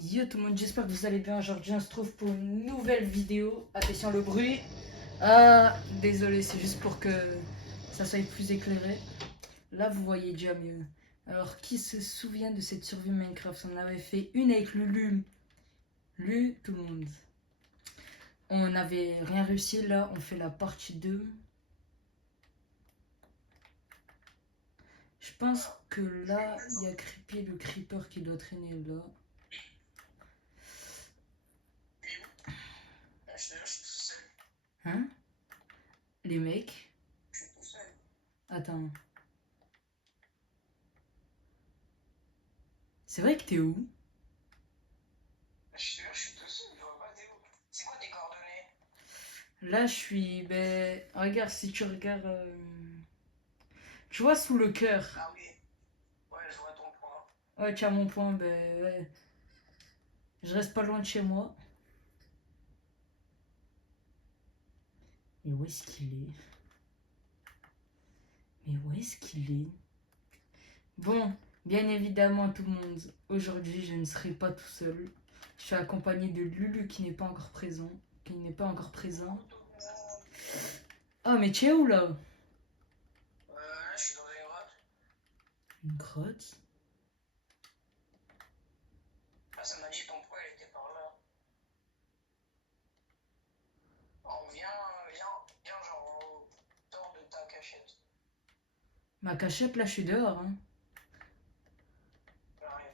Yo tout le monde, j'espère que vous allez bien. Aujourd'hui on se trouve pour une nouvelle vidéo. Attention le bruit. Ah, désolé, c'est juste pour que ça soit plus éclairé. Là vous voyez déjà mieux. Alors qui se souvient de cette survie Minecraft? On avait fait une avec Lulu. Tout le monde. On n'avait rien réussi, là on fait la partie 2. Je pense que là il y a Creepy le Creeper qui doit traîner là. Hein? Les mecs? Attends. C'est vrai que t'es où? Je suis tout seul, je vois pas t'es où. C'est quoi tes coordonnées? Là, je suis. Ben, regarde, si tu regardes. Tu vois, sous le cœur. Ah oui, ouais, je vois ton point. Ouais, tu as mon point. Ben, ouais. Je reste pas loin de chez moi. Mais où est-ce qu'il est? Mais où est-ce qu'il est? Bon, bien évidemment, tout le monde. Aujourd'hui, je ne serai pas tout seul. Je suis accompagné de Lulu qui n'est pas encore présent. Qui n'est pas encore présent. Ah, mais tu es où là? Là, je suis dans une grotte. Une grotte? Ah, ça m'a dit ton point, il était par là. Oh, viens, genre, hors de ta cachette. Ma cachette, là, je suis dehors. Hein. J'arrive.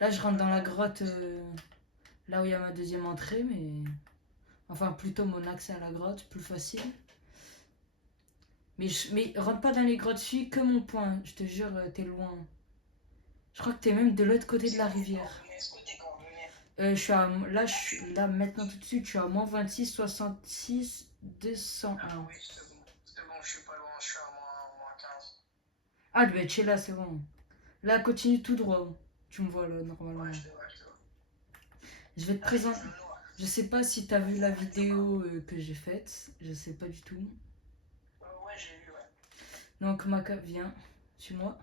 Là, je rentre dans la grotte. Là où il y a ma deuxième entrée, mais. Enfin, plutôt mon accès à la grotte, plus facile. Mais rentre pas dans les grottes, suis que mon point. Je te jure, t'es loin. Je crois que t'es même de l'autre côté de la rivière. Est-ce que tes coordonnées? Je suis à, là, maintenant tout de suite, je suis à moins 26, 66, 201. Ah oui, c'est bon, je suis pas loin, je suis à moins 15. Ah, tu es là, c'est bon. Là, continue tout droit. Tu me vois là, normalement. Ouais, je te vois, je te vois. Je vais te présenter. Je sais pas si t'as vu la vidéo que j'ai faite. Je sais pas du tout. Ouais, j'ai vu, ouais. Donc, Maka, viens. Suis-moi.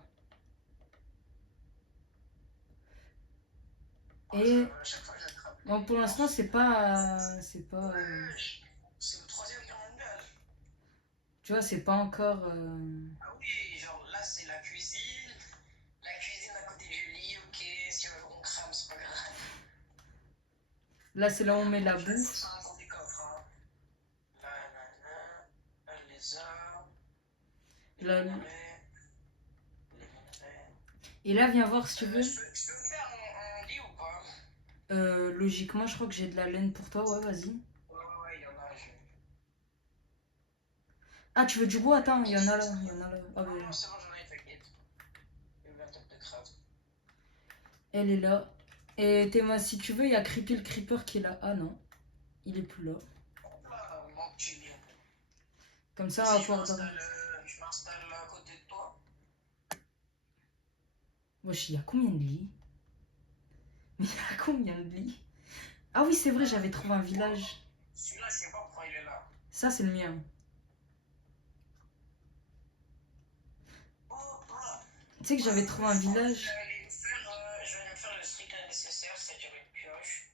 Et À chaque fois, j'attrape. bon, pour l'instant, c'est pas. C'est pas. C'est le troisième guerre mondiale. Tu vois, c'est pas encore. Ah oui, genre là, c'est la cuisine. La cuisine à côté du lit, ok. Si on crame, c'est pas grave. Là, c'est là où on met la Je laisse bouffe. ça dans des coffres, hein. Là, les arbres, les Là, minerais, les minerais. et là, viens voir si tu veux. Je peux faire un lit ou pas? Logiquement, je crois que j'ai de la laine pour toi. Ouais, vas-y. Ouais, il y en a. Ah, tu veux du bois? Attends, il y en a là. Il y en a là. Ah, Non, ben, non, c'est bon, j'en ai, t'inquiète. J'ai eu la tête de crabe. elle est là. Et Théma, si tu veux, il y a Creepy le Creeper qui est là. Ah non, il est plus là. Hop là, mon petit lit. Comme ça, on va Si pouvoir dormir. je m'installe à côté de toi. Wesh, il y a combien de lits? Mais il y a combien de lits? Ah oui, c'est vrai, j'avais trouvé un village. Celui-là, je sais pas pourquoi il est là. Ça, c'est le mien. Hop là. Tu sais que j'avais trouvé un village. Je vais aller me faire le strict nécessaire, c'est-à-dire une pioche.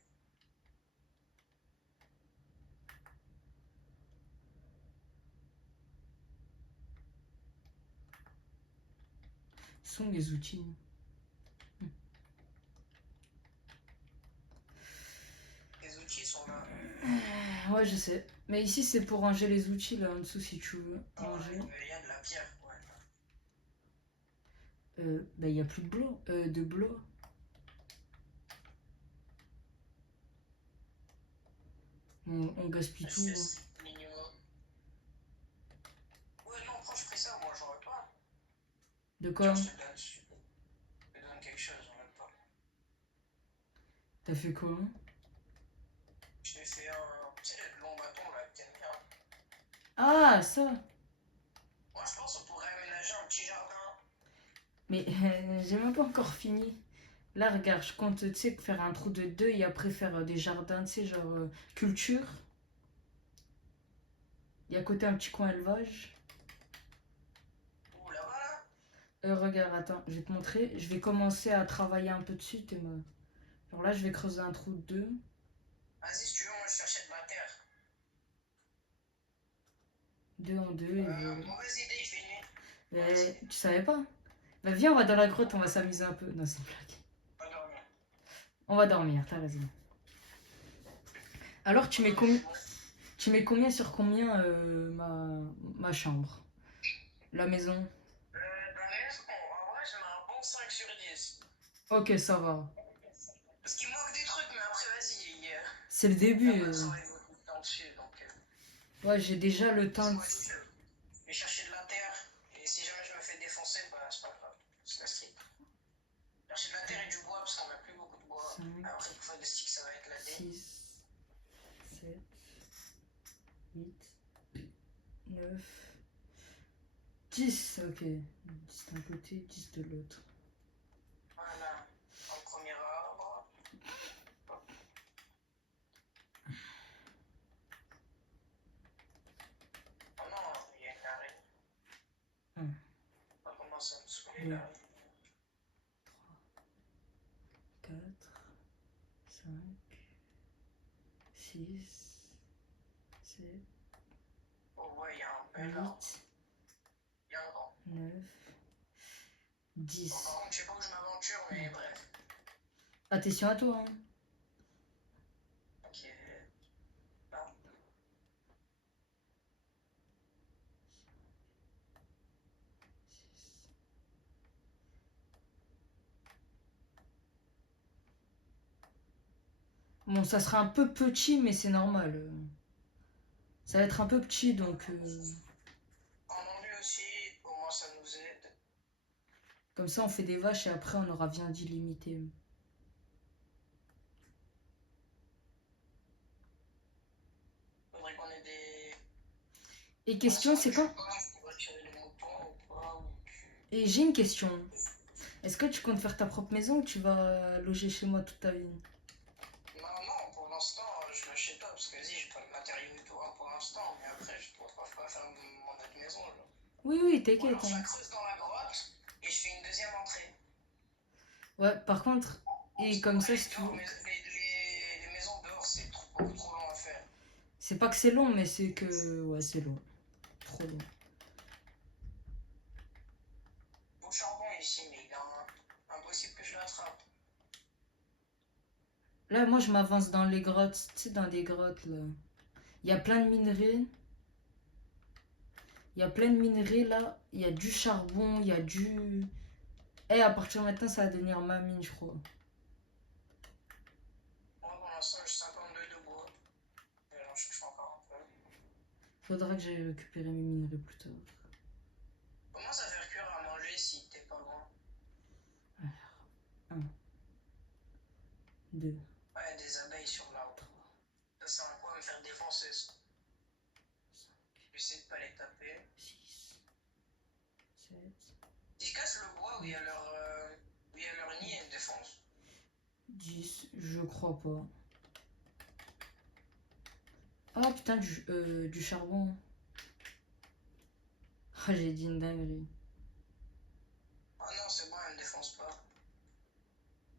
Ce sont les outils. Les outils sont là. Ouais, je sais. Mais ici, c'est pour ranger les outils, là, en dessous, si tu veux ranger. Il y a de la pierre, ouais. Bah, il n'y a plus de boulot. De boulot. On gaspille tout. Minimum. Ouais, non, quand je ferai ça, moi, j'aurais pas. De quoi? Je te donne quelque chose, j'en ai pas. T'as fait quoi? Je t'ai fait un. Tu sais, le long bâton, là, que t'aimes bien. Ah, ça. Moi, je pense qu'on pourrait aménager un petit jardin. Mais j'ai même pas encore fini. Là, regarde, je compte, tu sais, faire un trou de 2 et après faire des jardins, tu sais, genre culture. Et à côté, un petit coin élevage. Ouh, là-bas, là. Regarde, attends, je vais te montrer. Je vais commencer à travailler un peu dessus, Théma. Genre là, je vais creuser un trou de 2. Vas-y, si tu veux, moi je cherchais de la terre. 2 en 2 et voilà. Mauvaise idée, il fait nuit. Tu savais pas? Bah viens, on va dans la grotte, on va s'amuser un peu. Non, c'est une blague. Pas dormir. On va dormir, t'as raison. Alors, tu mets combien sur combien ma chambre? La maison? La maison, en vrai, je mets un bon 5 sur 10. Ok, ça va. Parce qu'il manque des trucs, mais après, vas-y. C'est le début. On va travailler beaucoup de temps dessus, donc. Ouais, j'ai déjà le temps. Je vais chercher de la terre, et si jamais je me fais défoncer, bah c'est pas grave. C'est la street. Chercher de la terre et du bois, parce qu'on a plus beaucoup de bois. 5, Après, pour faire des sticks, ça va être la dé. 6, 7, 8, 9, 10. Ok. 10 d'un côté, 10 de l'autre. Voilà. En premier arbre. Oh non, il y a une araignée. On va commencer à me saouler là. 4, 5, 6, 7, Oh ouais, il y a un bel arbre. 8, Il y a un grand. 9, 10. Bon, par contre, je sais pas où je m'aventure, mais bref. Attention à toi, hein. Ok. Là. Bon, ça sera un peu petit, mais c'est normal. Ça va être un peu petit, donc... En lui aussi, au moins ça nous aide. Comme ça, on fait des vaches et après, on aura viande illimitée. Faudrait qu'on ait des... Et question, c'est quand... Et j'ai une question. Est-ce que tu comptes faire ta propre maison ou tu vas loger chez moi toute ta vie? Non, pour l'instant, je l'achète pas parce que vas-y, j'ai pas le matériau et tout hein, pour l'instant, mais après, je pourrais pas faire mon autre maison. Là. Oui, t'inquiète. Alors, je la creuse dans la grotte et je fais une deuxième entrée. Ouais, par contre, et comme ça, si tu veux... Les maisons dehors, c'est beaucoup trop long à faire. C'est pas que c'est long, mais c'est que... Ouais, c'est long. Trop long. Beau charbon ici, mais il est impossible que je l'attrape. Là, moi, je m'avance dans les grottes. Tu sais, dans des grottes, là. Il y a plein de minerais. Il y a plein de minerais, là. Il y a du charbon, il y a du... Et à partir de maintenant, ça va devenir ma mine, je crois. Moi, pour l'instant, j'ai 52 de bois. Et alors, je cherche encore un peu. Faudra que j'aille récupérer mes minerais plus tard. Comment ça fait cuire à manger si t'es pas loin? Alors, 1, 2, Ouais, des abeilles sur l'arbre. Ça sert à quoi à me faire défoncer ça? 5, J'essaie de pas les taper. 6, 7... Si je casse le bois où il y a leur nid, ils me défoncent. 10, je crois pas. Ah putain, du charbon. Ah, j'ai dit une dinguerie. Ah non, c'est bon, elle me défonce pas.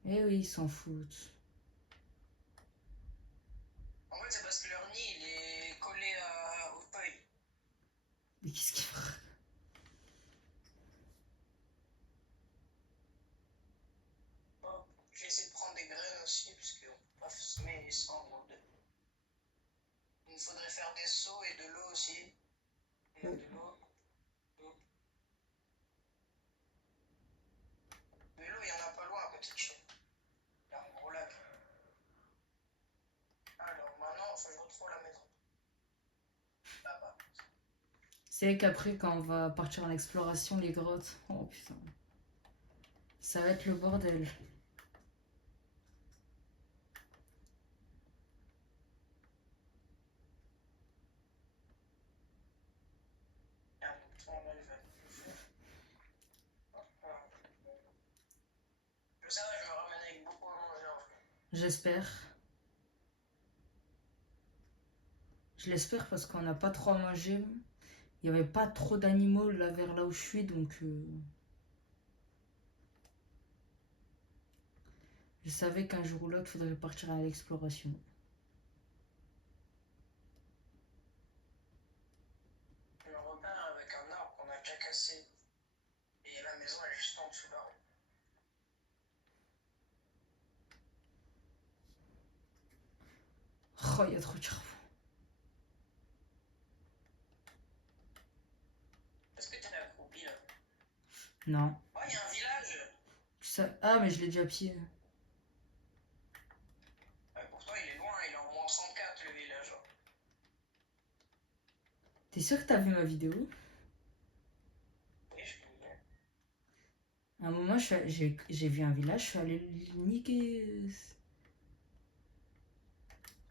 Eh oui, ils s'en foutent. En fait, c'est parce que leur nid, il est collé aux feuilles. Mais qu'est-ce qu'il fera? Bon, je vais essayer de prendre des graines aussi, parce qu'on peut pas semer sans l'eau. Il me faudrait faire des seaux et de l'eau aussi. Il y a de l'eau. Mais l'eau, il y en a pas loin à côté de chez nous. Il y a un gros lac. Alors maintenant, il faut que je retrouve la maison. Là-bas. C'est vrai qu'après, quand on va partir en exploration, les grottes... Oh putain. Ça va être le bordel. Il y a un bouton, là, il va le faire. Ça va, je me ramène avec beaucoup à manger en fait. J'espère. Je l'espère parce qu'on n'a pas trop à manger. Il n'y avait pas trop d'animaux là vers là où je suis, donc... Je savais qu'un jour ou l'autre, faudrait partir à l'exploration. Je repars avec un arbre qu'on a déjà cassé. Et la maison est juste en dessous là. Oh, il y a trop de charbon. Est-ce que t'es accroupi là? Non. Oh, il y a un village! Ah, mais je l'ai déjà pillé. Ouais, pourtant, il est loin, il est en moins 34 le village. T'es sûr que t'as vu ma vidéo? Oui, je connais. À un moment, j'ai vu un village, je suis allée le niquer.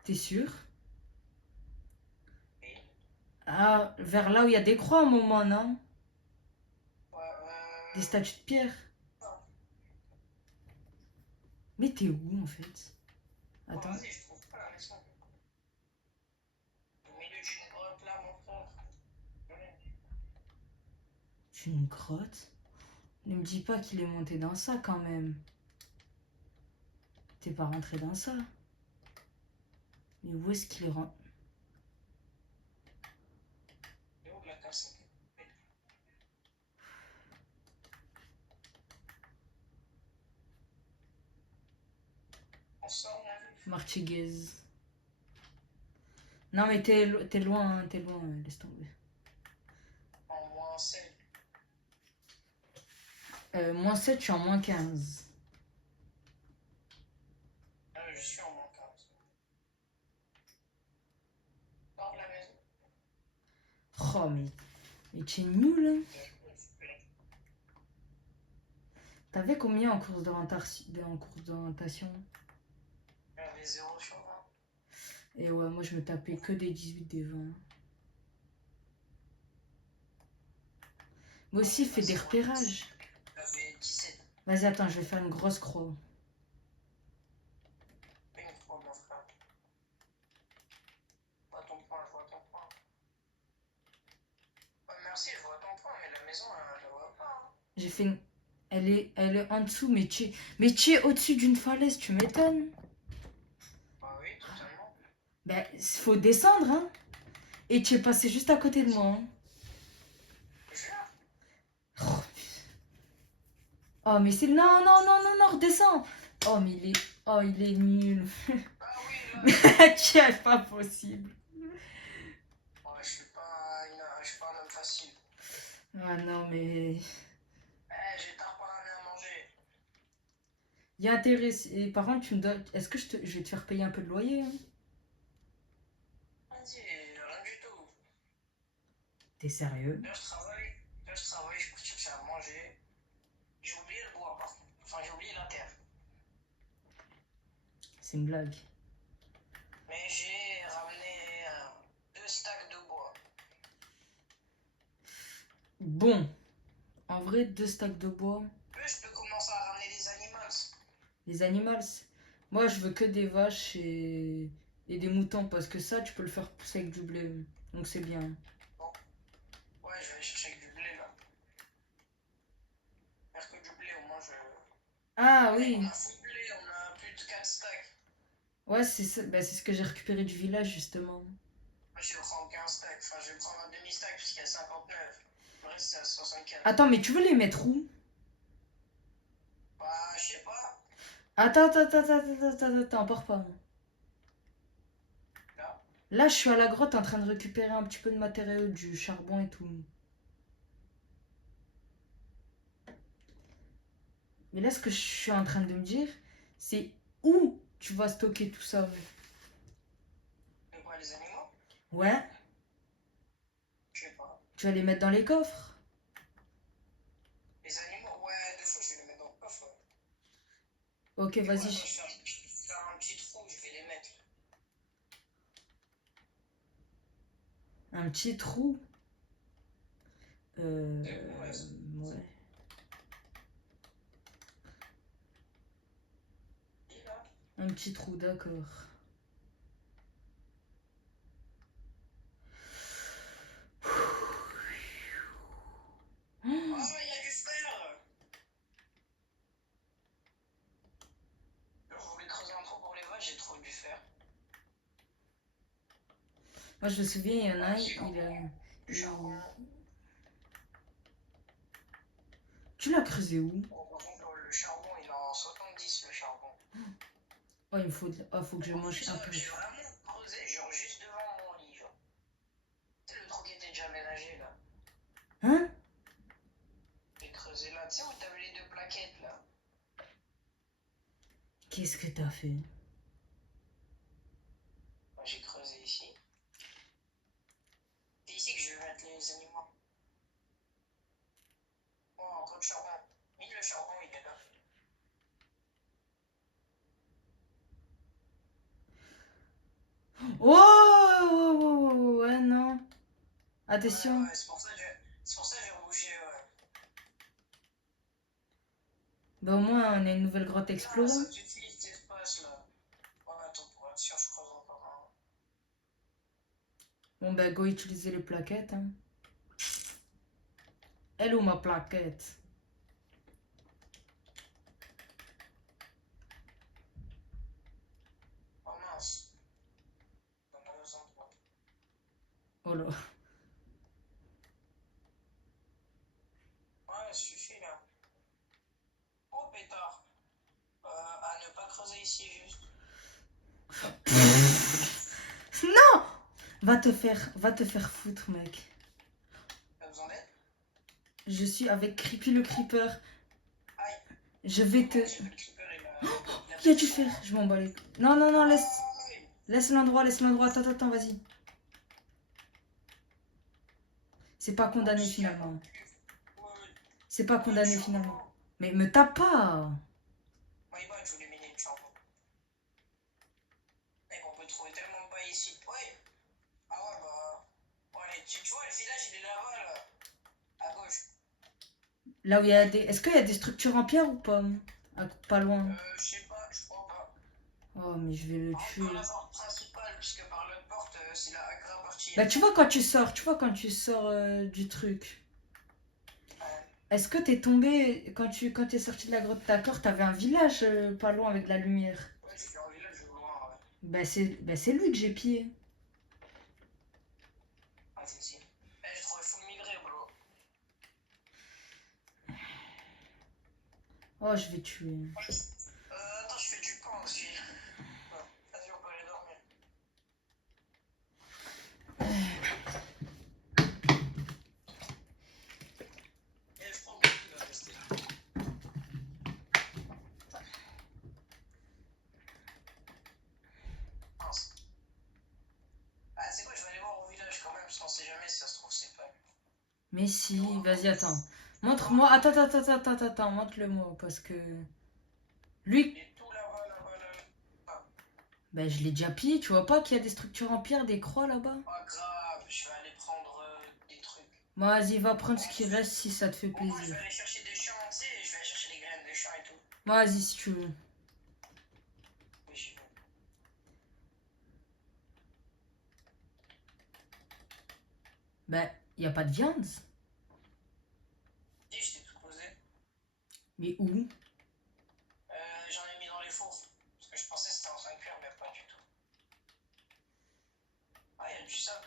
T'es sûr? Oui. Ah, vers là où il y a des croix à un moment, non? Ouais, Des statues de pierre. ah. Mais t'es où en fait? Bon, Attends. vas-y, je trouve pas la maison. Au milieu d'une grotte là, mon frère. C'est une grotte? Ne me dis pas qu'il est monté dans ça quand même. T'es pas rentré dans ça. Mais où est-ce qu'il est rentré? Et où la casse? On sort, mon vieux. Martiguez. Non mais t'es loin, hein, laisse tomber. En moins 7. Moins 7, je suis en moins 15. Je suis en moins 15. Sors de la maison. Oh mais tu es nul hein. T'avais combien en course d'orientation? J'avais 0 sur 20. Et ouais, moi je me tapais que des 18, des 20. Moi aussi, fais des repérages. J'avais 17. Vas-y, attends, je vais faire une grosse croix. Fais une croix, mon frère. Je vois ton point, je vois ton point. Ouais, merci, je vois ton point, mais la maison, je la vois pas. Hein. J'ai fait une... Elle est en dessous, mais tu es au-dessus d'une falaise, tu m'étonnes. Bah oui, totalement. Ben, faut descendre, hein. Et tu es passé juste à côté de moi. Hein. Jure. Oh, mais c'est... Non, non, non, non, non, redescends. Oh, mais il est... Oh, il est nul. Ah oui, là. C'est pas possible. Ouais, je suis pas un homme facile. Ah non, mais... J'ai tard pas ramené à manger. Il y a intérêt... Et par contre, tu me donnes... Est-ce que je vais te faire payer un peu de loyer hein. Vas-y, rien du tout. T'es sérieux? Là, je travaille, je peux chercher à manger. J'ai oublié le bois, par contre. Enfin, j'ai oublié la terre. C'est une blague. Mais j'ai ramené 2 stacks de bois. Bon. En vrai, 2 stacks de bois. Je peux commencer à ramener des animaux. Les animals. Moi, je veux que des vaches et des moutons parce que ça, tu peux le faire pousser avec du blé. Donc c'est bien. Bon. Ouais, je vais aller chercher avec du blé là. Faire que du blé, au moins je. Ah On oui. a full blé, on a plus de 4 stacks. Ouais, c'est ça. Bah, c'est ce que j'ai récupéré du village justement. Moi, je vais prendre 15 stacks. Enfin, je vais prendre un demi-stack puisqu'il y a 59. Le reste, c'est à 64. Attends, mais tu veux les mettre où? Bah, je sais pas. Attends, pars pas. Là. Là, je suis à la grotte en train de récupérer un petit peu de matériaux, du charbon et tout. Mais là, ce que je suis en train de me dire, c'est où tu vas stocker tout ça. De quoi, les animaux? Ouais, Je sais pas. tu vas les mettre dans les coffres. Les animaux, ouais, de fou, je vais les mettre dans le coffre. Ok, Ouais, vas-y. je vais faire un petit trou, je vais les mettre. Un petit trou. Ouais. Ouais. Et là. Un petit trou, d'accord. Oh, il y a du fer! Moi, je me souviens, il y en a un, Le il- charbon. Tu l'as creusé où? Oh, par contre, le charbon, il est en 70, le charbon. Oh, il me faut, faut que je En mange plus, un peu. j'ai vraiment creusé, genre juste devant mon lit, genre. Tu sais, le trou qui était déjà ménagé, là. Hein? J'ai creusé là. Tu sais où t'avais les deux plaquettes, là? Qu'est-ce que t'as fait? Moi, j'ai creusé ici. C'est ici que je vais mettre les animaux. Oh, encore de charbon. Oui, le charbon, il est là. Oh, oh, oh, oh, oh, ouais, non. Attention. Ouais, c'est pour ça que j'ai rebouché, ouais. Bah, au moins, on a une nouvelle grotte Non, explorée. ça t'utilise cet espace, là. Oh, attends, pour être sûr, je creuse encore un. Bon, bah, go utiliser les plaquettes. Hein. Elle est où ma plaquette? Oh, mince. On a deux endroits. Oh là. Ouais, suffit, là. Oh, pétard. À ne pas creuser ici, juste. Non! Va te faire foutre, mec. T'as besoin d'aide? Je suis avec Creepy le Creeper. Aïe. Je vais te... J'ai vu le creeper, Il y a du fer. Je m'en bats les... Non, non, non, laisse... Aïe. Laisse l'endroit, laisse l'endroit. Attends, attends, vas-y. C'est pas condamné finalement. C'est pas condamné finalement. Mais me tape pas. My bad, je voulais miner une chambre. Mec, on peut trouver tellement de paille ici. Ouais. Ah ouais, bah. Bon, allez, tu vois, le village, il est là-bas, là. À gauche. Là où il y a des... Est-ce qu'il y a des structures en pierre ou pas? Pas loin. Je sais pas, je crois pas. Oh, mais je vais le Par tuer. contre, par la porte principale, puisque par l'autre porte, c'est la grave partie. Bah, tu vois quand tu sors du truc. Ouais. Est-ce que t'es tombé quand t'es sorti de la grotte d'accord, t'avais un village pas loin avec de la lumière. Ouais, je suis en village, je vois, ouais. Bah c'est lui que j'ai pillé. Ah, c'est ici. Eh, j'ai trouvé full migré, bro. Oh, je vais tuer. Attends, je fais du pain aussi. Ouais. Vas-y, on peut aller dormir. Et je prends beaucoup de rester là. Mince. Ah, c'est quoi, je vais aller voir au village quand même, parce qu'on sait jamais si ça se trouve, c'est pas. Mais si, vas-y, attends. Montre-moi. Attends, montre-le-moi parce que lui, Il est tout là-bas, là-bas, là. bah je l'ai déjà pillé. Tu vois pas qu'il y a des structures en pierre, des croix là-bas? Pas grave, je vais aller prendre des trucs. Bon, vas-y, va prendre ce qui reste si ça te fait Bon, moi, je vais plaisir. aller chercher des champs, tu sais, je vais aller chercher des graines de champs et tout. Bon, vas-y si tu veux. Oui, je vais. Bah, y a pas de viande. Si, je t'ai tout posé. Mais où? J'en ai mis dans les fours. Parce que je pensais que c'était en 5 cuire, mais pas du tout. Ah, il y a du sable.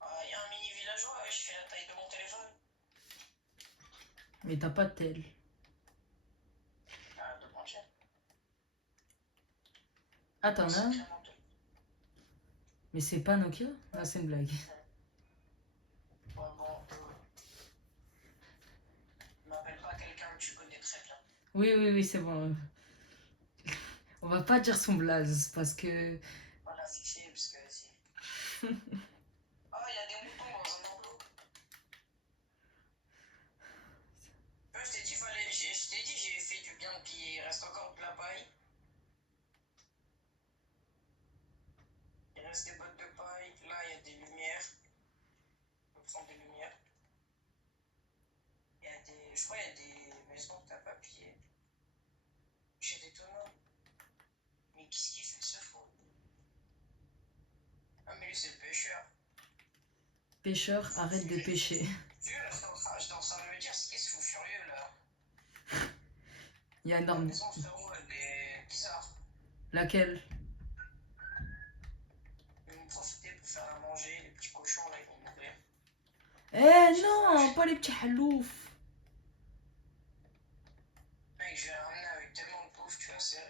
Ah, il y a un mini villageois, je fais la taille de mon téléphone. Mais t'as pas de tel. Ah, de brancher. Ah, t'en as un? C'est vraiment tout. Mais c'est pas Nokia? Non, c'est une blague. Ouais, bon, m'appelle pas quelqu'un que tu connais très bien. Oui, c'est bon. On va pas dire son blaze parce que... On l'a affiché, parce que si. Ah, il y a des moutons dans un enclos. Je t'ai dit, j'ai fait du bien, puis il reste encore de la paille. Il reste des bottes de paille. Là, il y a des lumières. On peut prendre des lumières. Il y a des. Je crois qu'il y a des maisons que t'as pas pillées. J'ai des tonneaux. Mais qu'est-ce qu'il fait ce fou? Ah, mais lui, c'est le pêcheur. Pêcheur, arrête de pêcher. Tu vois, là, j'étais en train de me dire, c'est qu'est-ce fou furieux là? Il y a La énorme. maison, frérot, elle est bizarre. Laquelle? Il me Eh non, pas les petits halouf. Mec, je vais ramener avec tellement de bouffe, tu vas serrer.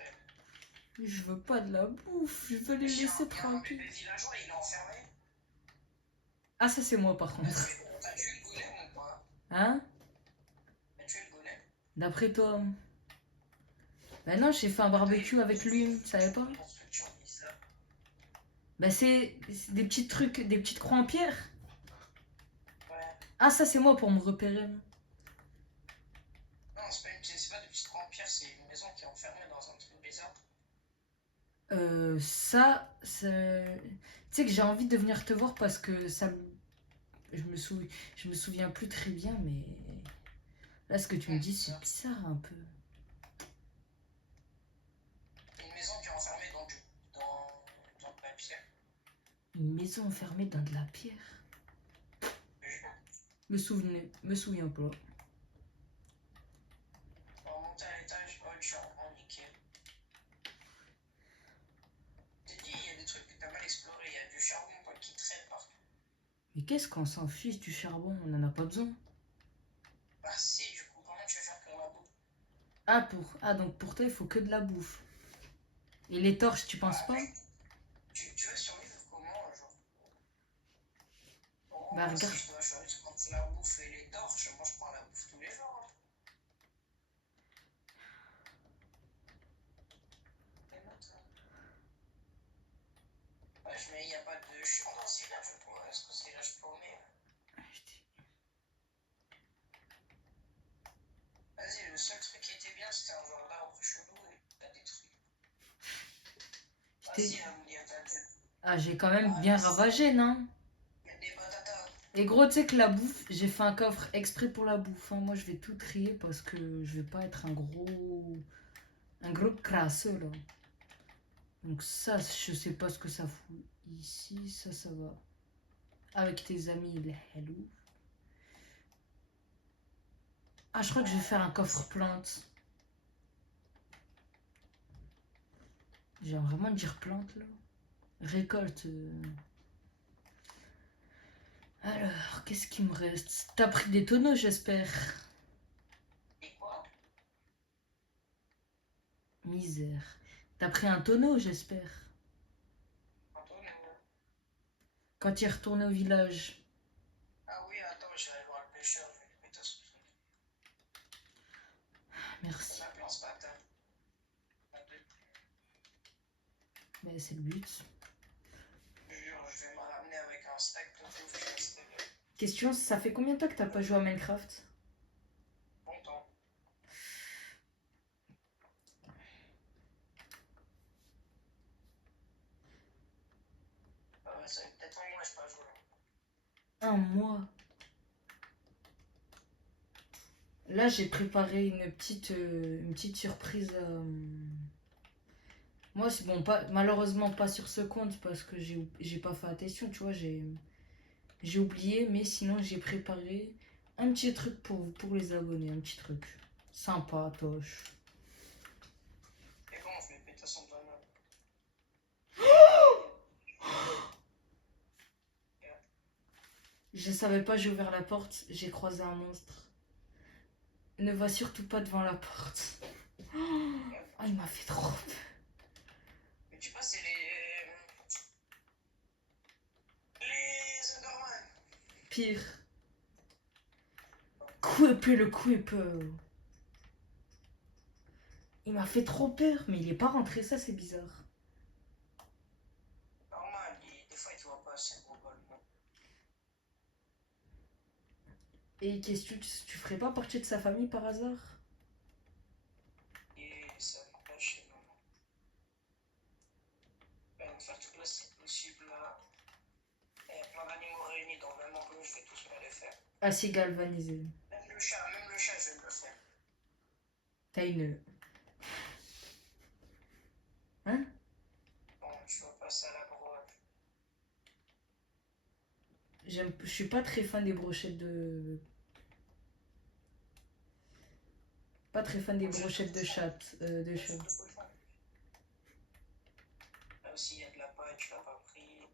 Je veux pas de la bouffe, je veux les Il y a laisser un tranquilles. bébé villageois, il est enfermé. Ah, ça c'est moi par contre. T'as tué le golem ou pas? Hein? T'as tué le golem? D'après toi. Bah non, j'ai fait un barbecue avec lui, tu savais pas? Construction bizarre. Bah c'est des petits trucs, des petites croix en pierre. Ouais. Ah, ça c'est moi pour me repérer. Non, c'est pas de petite empire, c'est une maison qui est enfermée dans un truc bizarre. Ça, c'est... Tu sais que j'ai envie de venir te voir parce que ça me... je me souviens plus très bien, mais... Là, ce que tu me dis, c'est bizarre un peu. Une maison qui est enfermée dans la pierre. Une maison enfermée dans de la pierre. Me souviens pas. On va monter à l'étage, oh le charbon, nickel. T'es dit, il y a des trucs que t'as mal explorés, il y a du charbon qui traîne partout. Mais qu'est-ce qu'on s'en fiche du charbon? On en a pas besoin. Bah si, du coup, comment tu vas faire pour la bouffe? Ah, donc pour toi, il faut que de la bouffe. Et les torches, tu penses pas? Tu veux survivre comment, genre? Bon, Bah moi, regarde. si je dois choisir entre la bouffe et les torches, moi je prends la bouffe tous les jours. Hein. Les notes, hein. Bah, il n'y a pas de champ dans ce village, je pense. Est-ce que c'est là je paumé? Vas-y, le seul truc qui était bien, c'était un genre d'arbre chelou et t'as détruit. Vas-y, Amelia, t'as dit. Ah, j'ai quand même bien ravagé, non? Il y a des batatas. Et gros, tu sais que la bouffe, j'ai fait un coffre exprès pour la bouffe. Hein. Moi, je vais tout trier parce que je vais pas être un gros crasseux, là. Donc ça, je sais pas ce que ça fout. Ici, ça va. Avec tes amis, les hello. Ah, je crois que je vais faire un coffre plante. J'ai vraiment dire plante, là. Récolte. Alors, qu'est-ce qu'il me reste? T'as pris des tonneaux, j'espère. Et quoi? Misère. T'as pris un tonneau, j'espère. Antonio. Quand tu es retourné au village. Ah oui, attends, j'allais voir le pêcheur, je vais lui mettre ce truc. Merci. Ça m'appelle ce matin. Mais c'est le but. Je jure, je vais me ramener avec un stack de bouffe. Question, ça fait combien de temps que t'as pas joué à Minecraft? Longtemps. Ça fait peut-être un mois que je n'ai pas joué. Un mois. Là, j'ai préparé une petite surprise. Moi, c'est bon, malheureusement pas sur ce compte parce que j'ai pas fait attention, tu vois, j'ai oublié, mais sinon j'ai préparé un petit truc pour les abonnés, un petit truc. Sympa, toche. Et comment on fait les pétasses en banane? Je savais pas, j'ai ouvert la porte, j'ai croisé un monstre. Ne va surtout pas devant la porte. Oh, il m'a fait trop peur. Mais tu vois, c'est les Enderman. Pire. Coup épée, le coup épée. Il m'a fait trop peur, mais il est pas rentré, ça c'est bizarre. Normal, des fois il te voit pas, c'est un gros bol. Et qu'est-ce que tu ferais pas partie de sa famille par hasard? Et ça me plaît chez maman. On va faire tout le site possible là. Il y a plein d'animaux réunis dans le même enclos, je vais tous me les faire. Assez galvanisé. Même le chat, je vais me le faire. T'as une... Hein? Bon, tu vas passer à la broche. Je suis pas très fan des brochettes de... Pas très fan des brochettes de chat. De chat. Là aussi, il y a de la paille, tu l'as pas pris.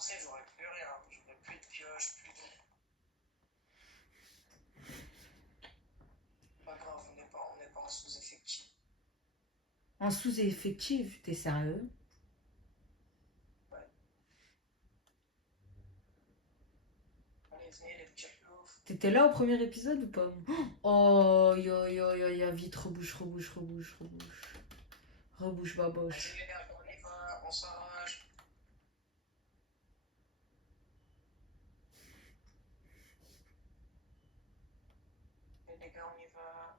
rentrer, j'aurais plus rien. J'aurais plus de pioche, plus de. Pas grave, on n'est pas en sous-effectif. En sous-effectif, t'es sérieux? Ouais. Allez, venez les petits loups. T'étais là au premier épisode ou pas? Oh, yo, yo, yo, yo, vite, rebouche, rebouche, rebouche, rebouche. Rebouche, baboche. Vas-y les gars, on y va, on s'arrache. Et les gars, on y va.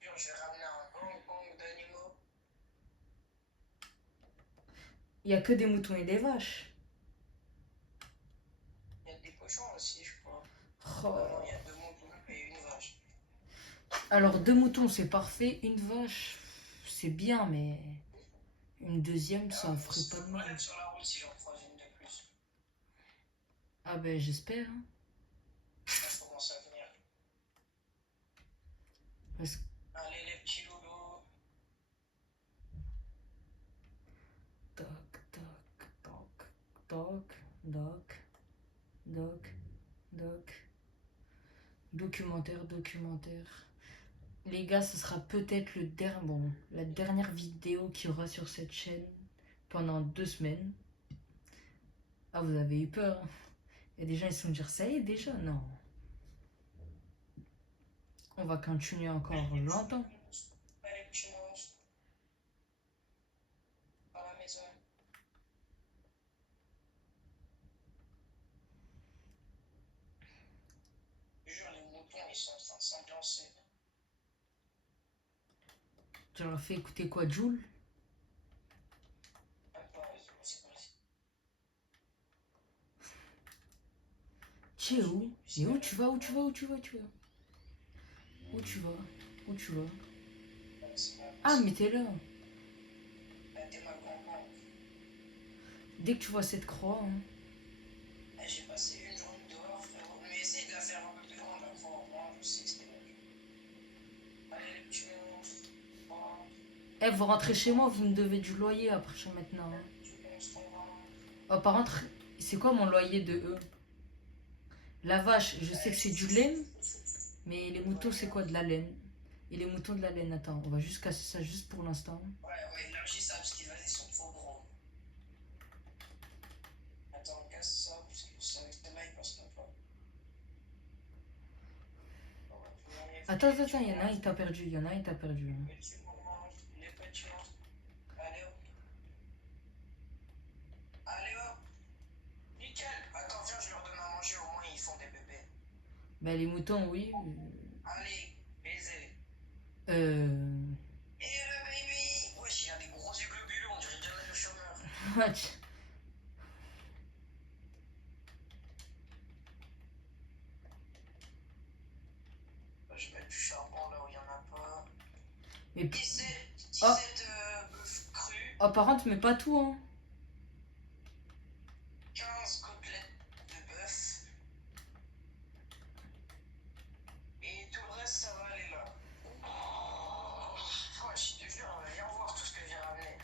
Jure, je vais ramener un gang d'animaux. Il y a que des moutons et des vaches. Il y a des cochons aussi, je crois. Oh. Non, il y a 2 moutons et une vache. Alors, 2 moutons, c'est parfait. Une vache, c'est bien, mais une deuxième, ça ferait pas de mal. Je sur la route si j'en croise une de plus. Ah ben, j'espère. Hein. Là, je commence à venir. Parce que... Allez, les petits loulous. Toc, toc, toc, toc, doc, doc, doc. Documentaire, documentaire. Les gars, ce sera peut-être la dernière vidéo qu'il y aura sur cette chaîne pendant 2 semaines. Ah, vous avez eu peur. Hein. Il y a des gens qui se sont dit, ça y est déjà, non. On va continuer encore longtemps. Allez, petits monstres. À la maison. Je jure, les moutons, ils sont en train de s'ambiancer. Tu leur as fait écouter quoi, Joule? Même pas, c'est parti. Tu es où? Mais où tu vas? Où tu vas? Où tu vas? Où tu vas? Où tu vas? Où tu vas? Ah, mais t'es là. T'es ma grand-mère. Dès que tu vois cette croix, hein. J'ai passé une journée dehors, frérot. Mais essaye de la faire un peu plus grande, la croix. Moi, je sais que c'était bon. Allez, les petits monstres. Eh, vous rentrez chez moi, vous me devez du loyer après maintenant. Hein. Oh, par contre, c'est quoi mon loyer de eux? La vache, je sais que c'est du lait, mais les moutons, c'est quoi de la laine? Et les moutons de la laine, attends, on va juste casser ça juste pour l'instant. Ouais, on va élargir ça parce qu'ils sont trop gros. Attends, on casse ça parce que c'est avec celle-là, ils passent pas. Attends, il y en a un, il t'a perdu, il y en a un, il t'a perdu. Les petits monstres. Allez hop. Allez hop. Nickel. Attends, viens, je leur donne à manger, au moins ils font des bébés. Bah, les moutons, oui. Allez, baiser. Et le baby. Wesh, il y a des gros yeux globuleux, on dirait jamais le chômeur. What? Je vais mettre du charbon là où il n'y en a pas. Mais... 17 Oh. bœufs crus. Oh, par contre, mais pas tout, hein. 15 côtelettes de bœuf. Et tout le reste, ça va aller là. Oh, je te jure, viens voir tout ce que j'ai ramené.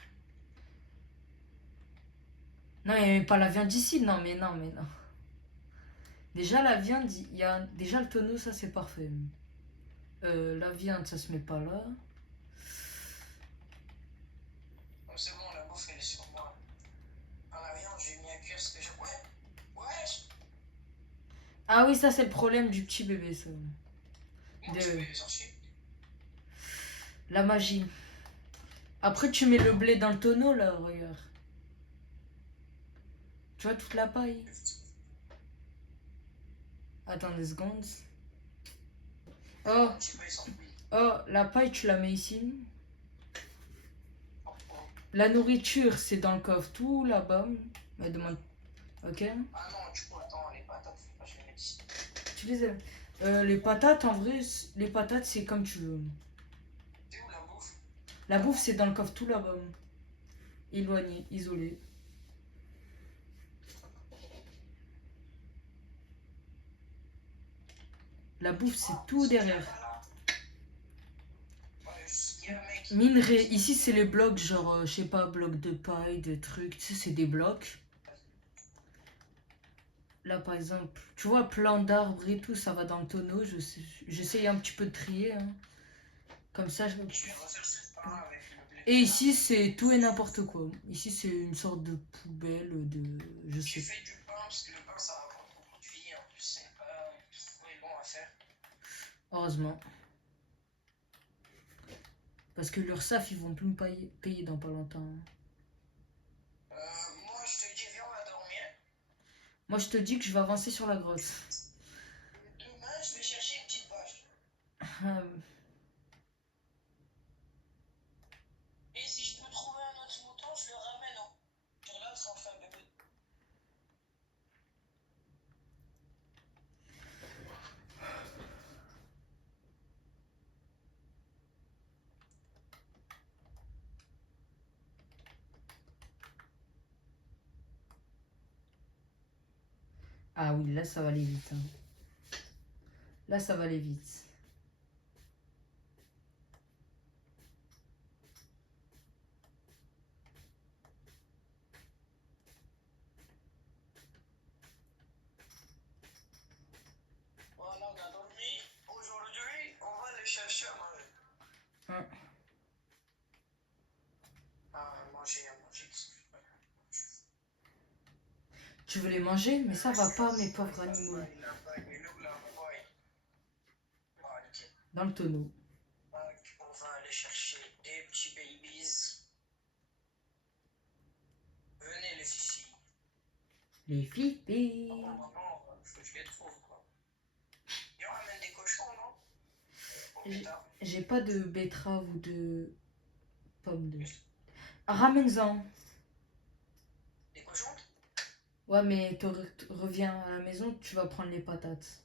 Non, il n'y avait pas la viande ici, non, mais non, mais non. Déjà, la viande, il y a... Déjà, le tonneau, ça, c'est parfait. La viande, ça se met pas là. Oh, c'est bon, la bouffe, elle est sur moi. Dans la viande, j'ai mis à cuire ce que j'ai... Ouais. Wesh. Ah oui, ça, c'est le problème du petit bébé, ça. Moi, tu peux les ensuite. La magie. Après, tu mets le blé dans le tonneau, là, regarde. Tu vois toute la paille. Attends 2 secondes. Oh, oh, la paille, tu la mets ici. La nourriture, c'est dans le coffre, tout là-bas. Mais demande. Ok. Ah non, du coup, attends, les patates, je les mets ici. Tu les aimes. Les patates, en vrai, les patates, c'est comme tu veux. C'est où la bouffe? La bouffe, c'est dans le coffre, tout là-bas. Éloigné, isolé. La bouffe, c'est tout derrière. Minerai, ici, c'est les blocs, genre, je sais pas, blocs de paille, de trucs. Tu sais, c'est des blocs. Là, par exemple, tu vois, plein d'arbres et tout, ça va dans le tonneau. J'essaye un petit peu de trier, hein. Comme ça, Je vais refaire ce pain avec le blé. Et ici, c'est tout et n'importe quoi. Ici, c'est une sorte de poubelle de... Je J'ai sais fait du pain parce que le pain ça rapporte beaucoup de vie. En plus, c'est pas trop bon à faire. pas. Heureusement. Parce que l'URSSAF, ils vont plus me payer dans pas longtemps. Moi, je te dis, viens, on va dormir. Moi, je te dis que je vais avancer sur la grotte. Demain, je vais chercher une petite vache. Ah, Et si je peux trouver un autre mouton, je le ramène sur l'autre enfin bébé. ah oui, là, ça va aller vite, hein. Là, ça va aller vite. Voilà, on a dormi. Aujourd'hui, on va aller chercher à manger. Hein. Manger. Tu veux les manger? Mais ça va pas, mes pauvres animaux. Dans le tonneau. On va aller chercher des petits babies. Venez les filles. Les filles. Maman, faut que je les trouve quoi. Il ramène des cochons, non? J'ai pas de betterave ou de pommes de... Ah, ramène-en. Des cochons? Ouais, mais reviens à la maison, tu vas prendre les patates.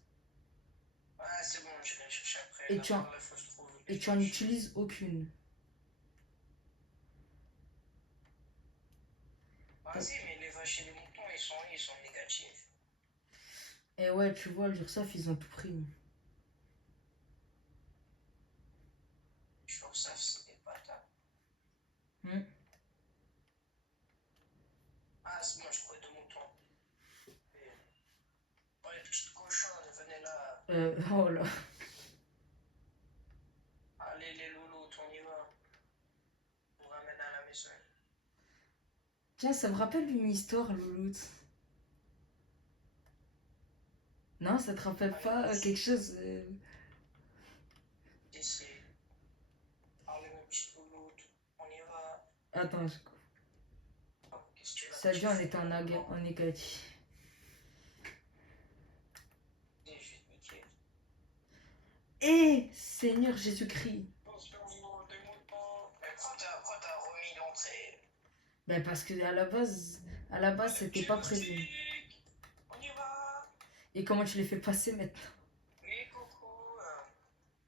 Ah, c'est bon, je vais les chercher après. Et tu en, Là, faut que je trouve et tu en utilises aucune. Vas-y, mais les vaches et les moutons, ils sont négatifs. Et ouais, tu vois, l'URSSAF, ils ont tout pris. Je trouve ça, c'est des patates. Hmm. Ah, c'est bon, je crois deux moutons. Oh, les petites cochons, venez là. Oh là. Allez, les louloutes, on y va. On ramène à la maison. Tiens, ça me rappelle une histoire, Louloute. Non, ça te rappelle pas quelque chose Ici. Allez, mes petites louloutes, on y va. Attends, Oh, qu'est-ce que tu as ça dit on fait était en négatif. Je vais te niquer. Eh, Seigneur Jésus-Christ. Attention, des moutons. Mais pourquoi t'as remis l'entrée? Ben parce que à la base, c'était pas prévu. On y va. Et comment tu les fais passer maintenant? Et coucou.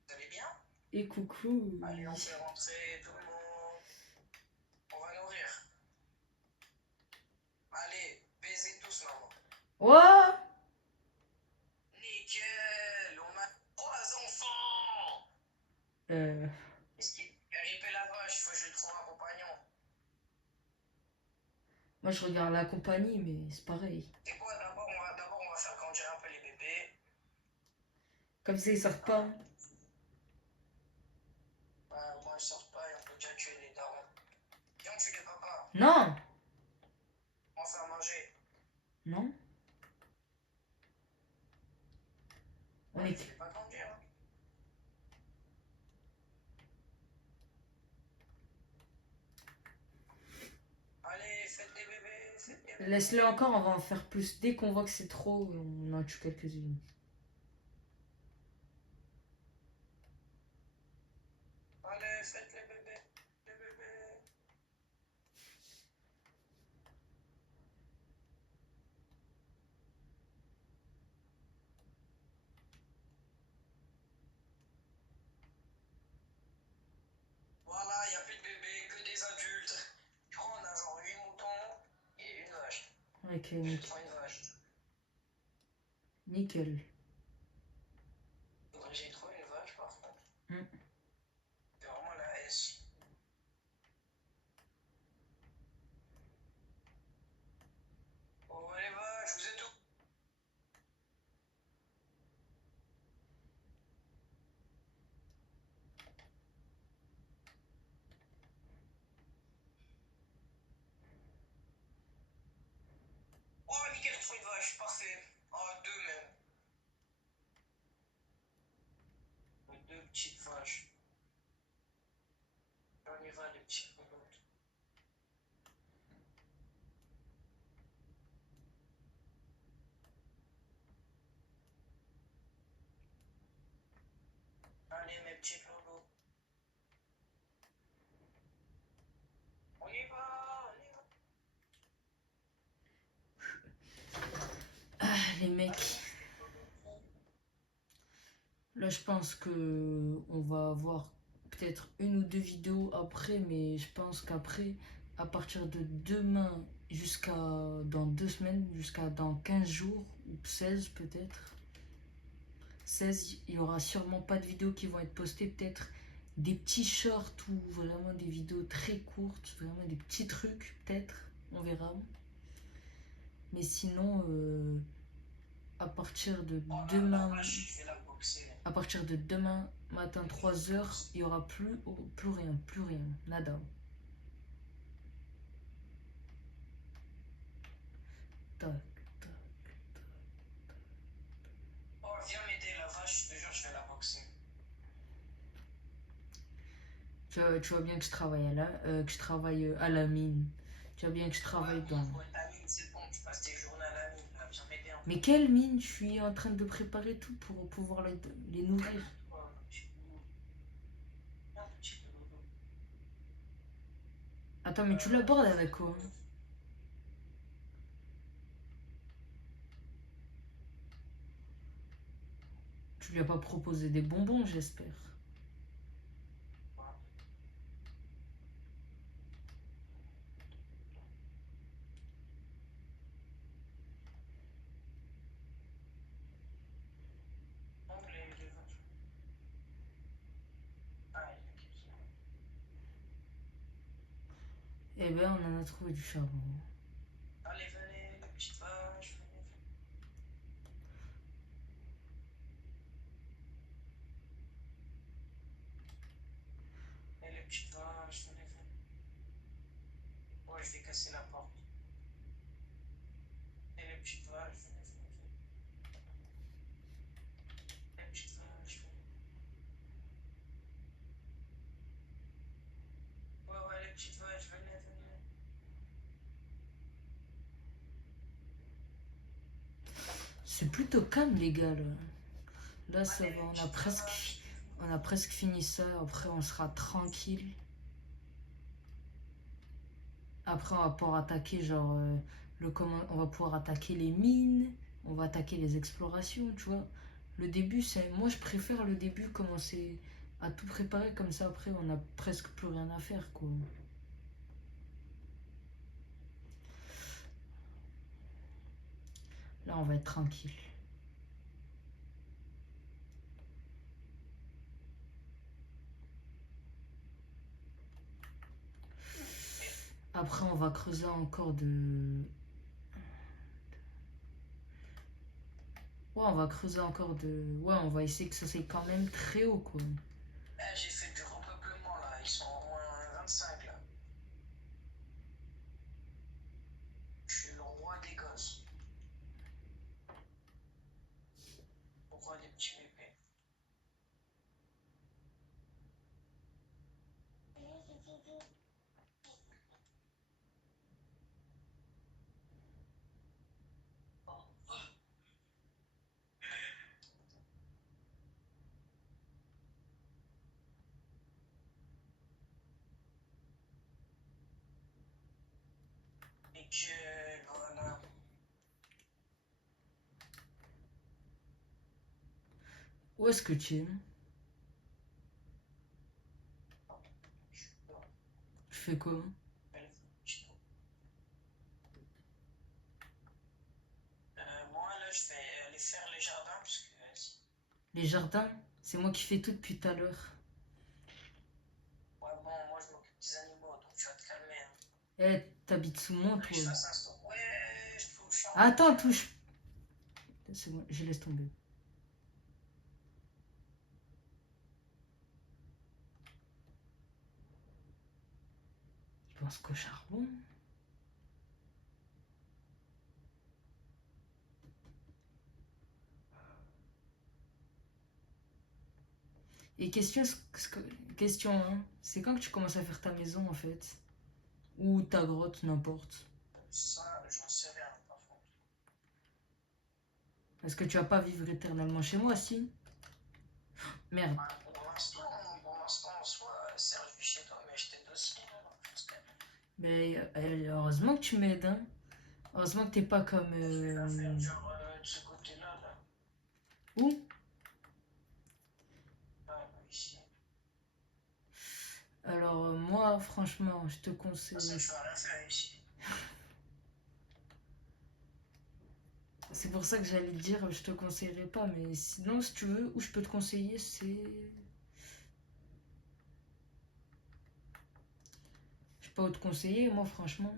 Vous allez bien? Et coucou. Allez, on fait rentrer tout le monde. On va nourrir. Allez, baisez tous, maman. Oh! Nickel, on a 3 enfants. Est-ce qu'il ripé la vache? Faut que je lui trouve un compagnon. Moi, je regarde la compagnie, mais c'est pareil. C'est quoi? D'abord, on va faire grandir un peu les bébés. Comme ça, ils sortent pas. Moi, je sors pas et on peut déjà tuer les darons. Viens, on tue les papas. Non! On va faire manger. Non? On Je est... vais pas grandir. Hein. Allez, faites des bébés, faites des bébés. Laisse-le encore, on va en faire plus. Dès qu'on voit que c'est trop, on en tue quelques-unes. Allez, faites les bébés. Les bébés. Voilà, il n'y a plus de bébés, que des adultes. Je crois qu'on a genre 8 moutons et une vache. Ok, Je nickel. prends une vache. Nickel. Faudrait que j'aille trouver une vache par contre. Hmm. C'est vraiment la S. Oh les vaches, vous êtes où? construit une vache, parfait. Oh, deux même. Deux petites vaches. On y va, les petites roulottes. Allez, mes petits loulous. On y va, on y va. Ah, les mecs. Là, je pense que on va avoir peut-être une ou deux vidéos après, mais je pense qu'après, à partir de demain jusqu'à dans 2 semaines, jusqu'à dans 15 jours, ou 16 peut-être, 16, il y aura sûrement pas de vidéos qui vont être postées, peut-être des petits shorts ou vraiment des vidéos très courtes, vraiment des petits trucs, peut-être, on verra. Mais sinon, à partir de Oh là, la demain, vache, je vais la boxer. à partir de demain matin 3 heures, il n'y aura plus rien, nada. Tac, tac. Oh, viens m'aider, la vache, je te jure, je vais la boxer. Tu vois bien que je travaille que je travaille à la mine. Tu vois bien que je travaille Ouais, dans... ouais, ta mine, c'est bon, tu passes tes journées à la mine, là, viens m'aider un peu. Mais quelle mine? Je suis en train de préparer tout pour pouvoir les nourrir. Oh, petit loulou. Viens, petit loulou. Attends, mais tu l'abordes avec quoi? Tu lui as pas proposé des bonbons, j'espère. Donc, les vaches. Ah, il y a quelque chose. Eh ben, on en a trouvé du charbon. Allez, venez, les petites vaches, venez, venez. Et les petites vaches, venez, venez. Ouais, je vais casser la porte. Et les petites vaches, venez, venez, venez. Les petites vaches, venez. Ouais, ouais, les petites vaches, venez, venez. C'est plutôt calme, les gars, là. Là, ça Allez, va, les petites vaches. on a presque fini ça. Après, on sera tranquille. Après, on va pouvoir attaquer, genre, on va pouvoir attaquer les mines. On va attaquer les explorations, tu vois. Le début, moi, je préfère le début, commencer à tout préparer. Comme ça, après, on a presque plus rien à faire, quoi. Là, on va être tranquille. Après, on va creuser encore de... Ouais, on va creuser encore de... Ouais, on va essayer que ça soit quand même très haut, quoi. J'ai fait du repeuplement là, ils sont au moins 25 là. Je suis le roi des gosses. Le roi des petits bébés. Nickel, voilà. Où est-ce que tu es? Je fais quoi? Moi là je vais aller faire les jardins parce que Les jardins? C'est moi qui fais tout depuis tout à l'heure. ouais bon moi je m'occupe des animaux donc tu vas te calmer hein. Eh, t'habites sous moi, Faudrait que toi. je fasse un stop. Ouais je touche. Attends, touche. C'est bon, je laisse tomber. Il pense qu'au charbon. Et question, hein, c'est quand que tu commences à faire ta maison en fait? Ou ta grotte, n'importe. Ça, j'en sais rien, par contre. Parce que tu vas pas vivre éternellement chez moi, si? Merde. Bah, pour l'instant, en soi, Serge vit chez toi, mais je t'aide aussi, là, parce que Mais heureusement que tu m'aides, hein. Heureusement que t'es pas comme... je vais la faire, genre, de ce côté-là, là. Où? Ouais, ici. Alors moi, franchement, je te Ça, conseille... je vais la faire ici. C'est pour ça que j'allais te dire, je te conseillerais pas, mais sinon, si tu veux, où je peux te conseiller, c'est... Je sais pas où te conseiller, moi, franchement.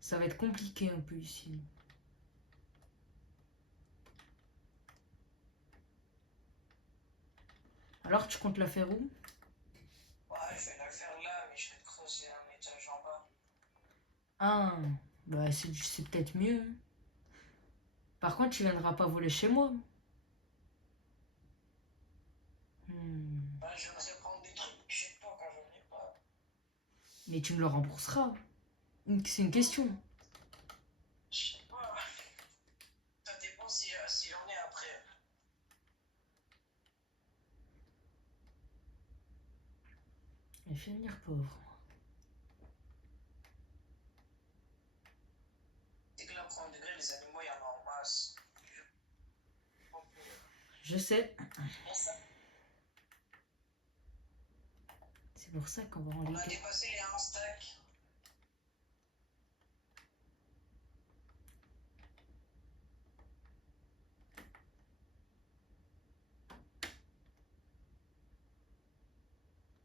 Ça va être compliqué un peu ici. Alors, tu comptes la faire où? Ouais, je vais la faire là, mais je vais creuser un étage en bas. Ah, bah c'est peut-être mieux, hein. Par contre, tu viendras pas voler chez moi. Hmm. Ouais, je vais prendre des trucs chez toi quand je n'ai pas. Mais tu me le rembourseras. C'est une question. Je sais pas. Ça dépend si on est après. Elle fait venir pauvre. C'est que là, au premier degré, les animaux, il y en a en masse. Je sais. Et ça, C'est pour ça qu'on va en on a léguer. dépassé les 1 stack.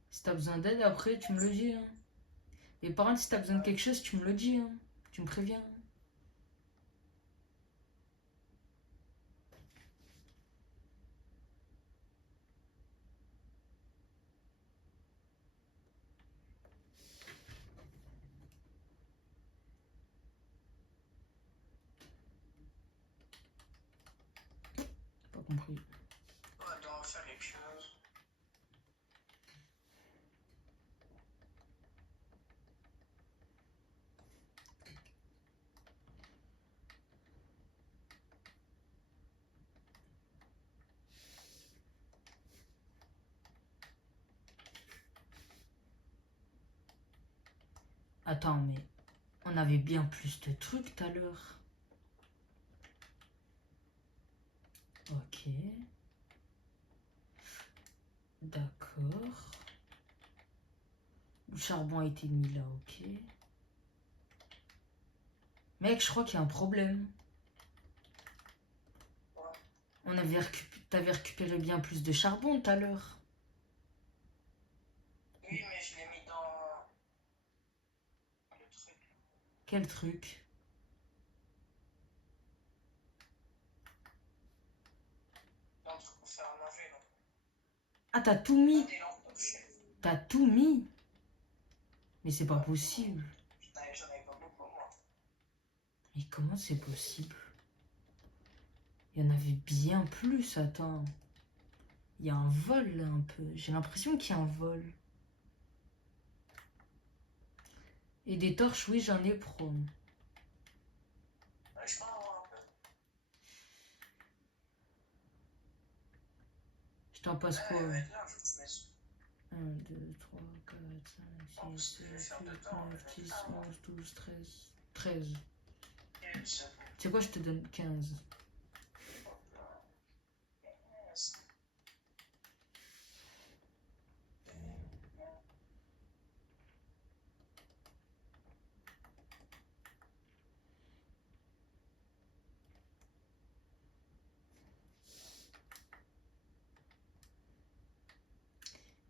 Si t'as besoin d'aide, après, tu me le dis, hein. Et par contre, si t'as besoin de quelque chose, tu me le dis, hein. Tu me préviens. Pas compris. On doit faire quelque chose. Attends, mais on avait bien plus de trucs tout à l'heure. Ok. D'accord. Le charbon a été mis là, ok. Mec, je crois qu'il y a un problème. Ouais. T'avais récupéré bien plus de charbon tout à l'heure. Oui, mais je l'ai mis dans le truc. Quel truc? Dans le truc pour faire à manger, là. Ah, t'as tout Pas mis? des lampes touchées. T'as tout mis? Mais c'est pas possible. J'en avais pas beaucoup, moi. Mais comment c'est possible? Il y en avait bien plus, attends. Il y a un vol là un peu. J'ai l'impression qu'il y a un vol. Et des torches, oui, j'en ai pro. Ouais, je peux en avoir un peu. Je t'en passe quoi? Ouais, elle va être là, je te mets. 1, 2, 3, 4, 5, 6, 7, 8, 9, 10, 11, 12, 13. 13. Tu sais quoi, je te donne 15.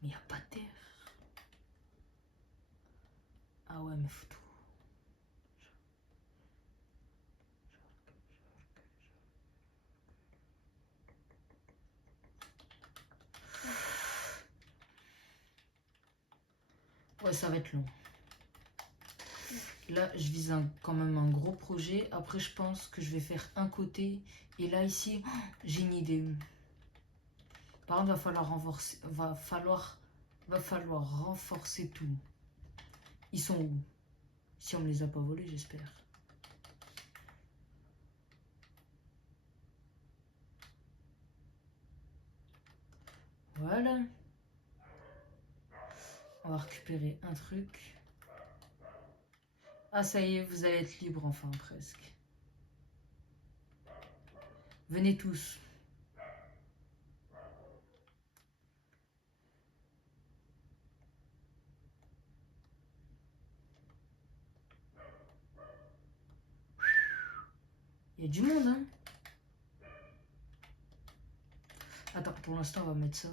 Mais y a pas de terre. Ah ouais, mais faut tout. Ouais, ça va être long. Là, je vise quand même un gros projet. Après, je pense que je vais faire un côté. Et là, ici, j'ai une idée. Par contre, va falloir renforcer tout. Ils sont où? Si on me les a pas volés, j'espère. Voilà. On va récupérer un truc. Ah, ça y est, vous allez être libre enfin, presque. Venez tous. Il y a du monde, hein. Attends, pour l'instant, on va mettre ça.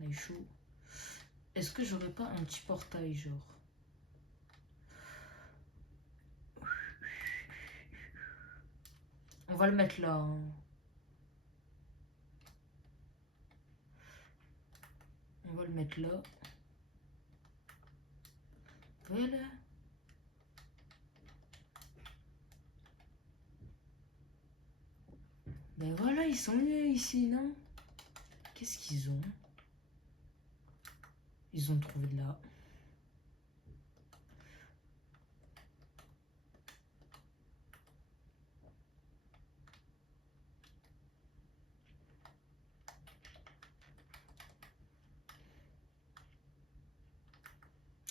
On a eu chaud. Est-ce que j'aurais pas un petit portail, genre? On va le mettre là, hein. On va le mettre là. Voilà. Ben voilà, ils sont venus ici, non? Qu'est-ce qu'ils ont? Ils ont trouvé de là.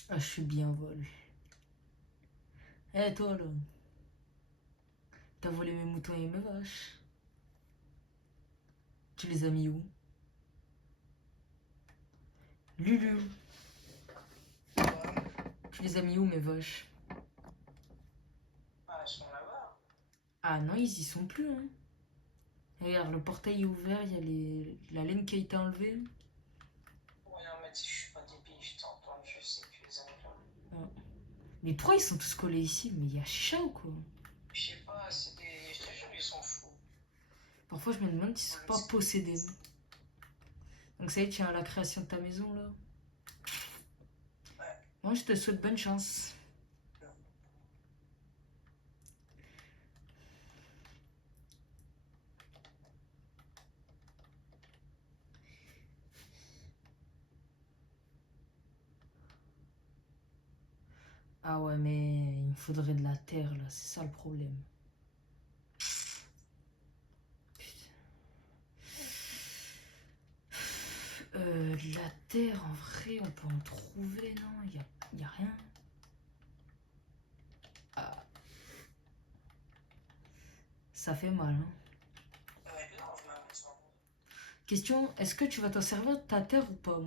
Ah, je suis bien vol. Eh, toi, là. T'as volé mes moutons et mes vaches. Tu les as mis où? Lulu. Tu les as mis où, mes vaches? Ah, elles sont là-bas. Ah non, ils y sont plus, hein. Regarde, le portail est ouvert, il y a la laine qui a été enlevée. Ouais, non, mais je suis pas débile, je t'entends, je sais que tu les as mis là. Ah. Les trois, ils sont tous collés ici, mais il y a chicha ou quoi? Je sais pas, c'est des. Je te jure, ils sont fous. Parfois, je me demande s'ils sont pas possédés. Donc ça y est, tiens, à la création de ta maison, là. Ouais. Moi, je te souhaite bonne chance. Ah ouais, mais il me faudrait de la terre, là. C'est ça le problème. De la terre, en vrai, on peut en trouver, non? Y a rien. Ah. Ça fait mal, hein. Ouais, non, je m'en besoin. Question, est-ce que tu vas t'en servir de ta terre ou pas?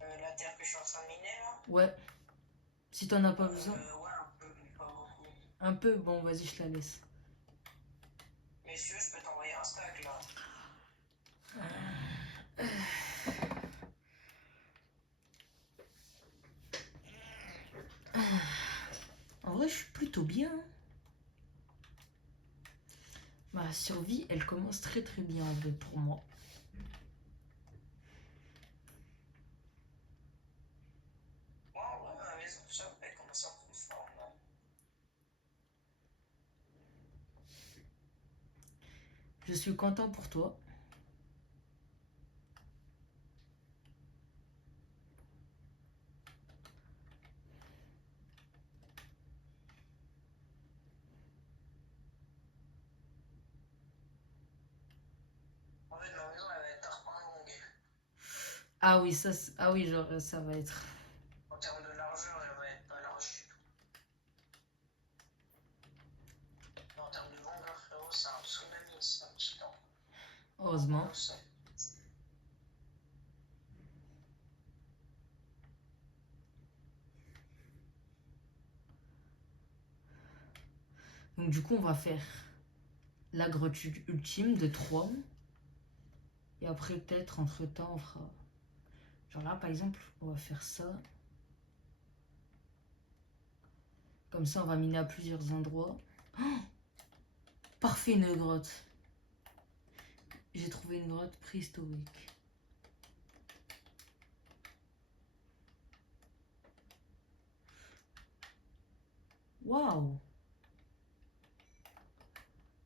La terre que je suis en train de miner là? Ouais. Si t'en as pas besoin. Ouais, un peu, mais pas beaucoup. Un peu, bon, vas-y, je la laisse. Mais si tu veux, je peux t'envoyer un stack là. En vrai, je suis plutôt bien. Ma survie, elle commence très très bien en vrai pour moi. Ouais, ouais, ma maison, ça, elle commence à prendre forme là. Je suis content pour toi. En fait, ma maison, elle va être archi longue. Ah oui, ah oui, genre ça va être. En termes de largeur, elle va être pas large du tout. Mais en termes de longueur, frérot, c'est un tsunami, c'est un petit temps. Heureusement. Donc du coup, on va faire la grotte ultime de 3. Et après, peut-être, entre-temps, on fera... Genre là, par exemple, on va faire ça. Comme ça, on va miner à plusieurs endroits. Oh, parfait, une grotte. J'ai trouvé une grotte préhistorique. Waouh.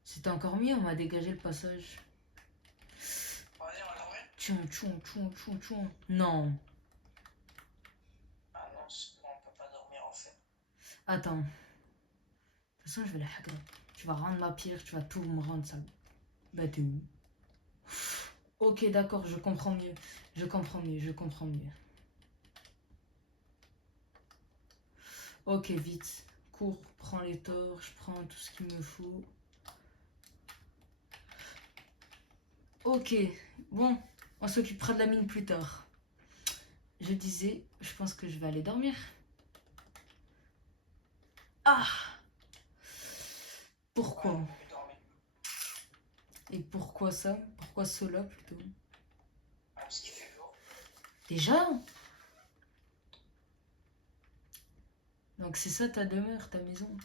C'était encore mieux, on m'a dégagé le passage. Vas-y, on va dormir. Tchon. Non. Ah non, on peut pas dormir en fait. Attends. De toute façon, je vais la hacker. Tu vas rendre ma pierre, tu vas tout me rendre ça. Bah t'es où? Ok, d'accord, je comprends mieux. Je comprends mieux. Ok, vite. Cours, prends les torches, prends tout ce qu'il me faut. Ok, bon, on s'occupera de la mine plus tard. Je disais, je pense que je vais aller dormir. Ah! Pourquoi? Ouais, on peut dormir. Et pourquoi ça? Pourquoi cela plutôt? Ah, parce qu'il fait jour. Déjà? Donc c'est ça ta demeure, ta maison?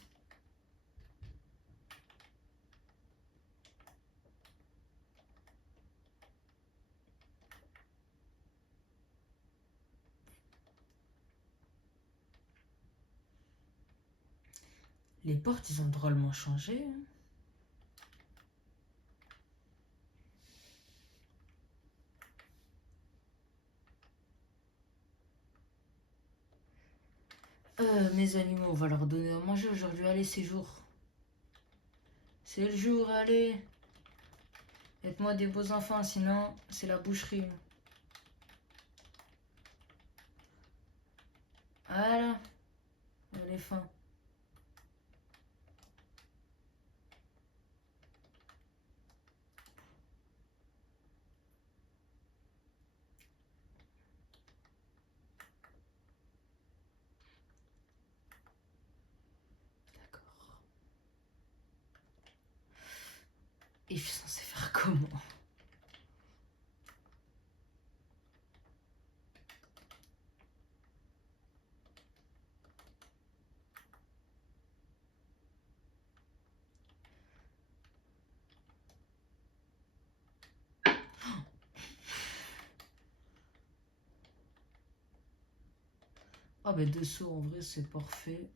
Les portes, ils ont drôlement changé. Hein. Mes animaux, on va leur donner à manger aujourd'hui. Allez, c'est jour. C'est le jour, allez. Faites-moi des beaux enfants, sinon c'est la boucherie. Voilà. On est faim. D'accord. Et je suis censée faire comment? Ah ben 2 sauts en vrai c'est parfait.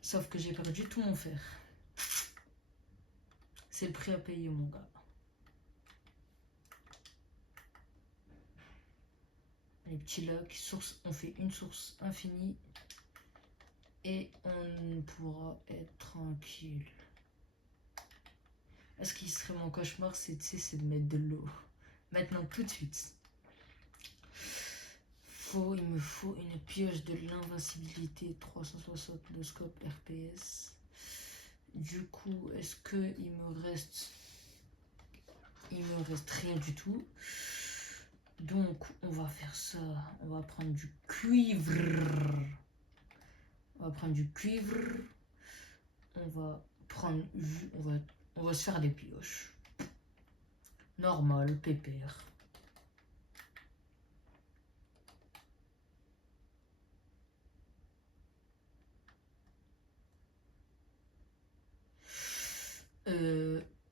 Sauf que j'ai perdu tout mon fer. C'est le prix à payer mon gars. Les petits lacs, source, on fait une source infinie. Et on pourra être tranquille. Ce qui serait mon cauchemar, c'est de mettre de l'eau. Maintenant tout de suite. Il me faut une pioche de l'invincibilité 360 de scope RPS. Du coup, est-ce que il me reste rien du tout. Donc on va faire ça. On va prendre du cuivre. On va prendre on va se faire des pioches. Normal, pépère.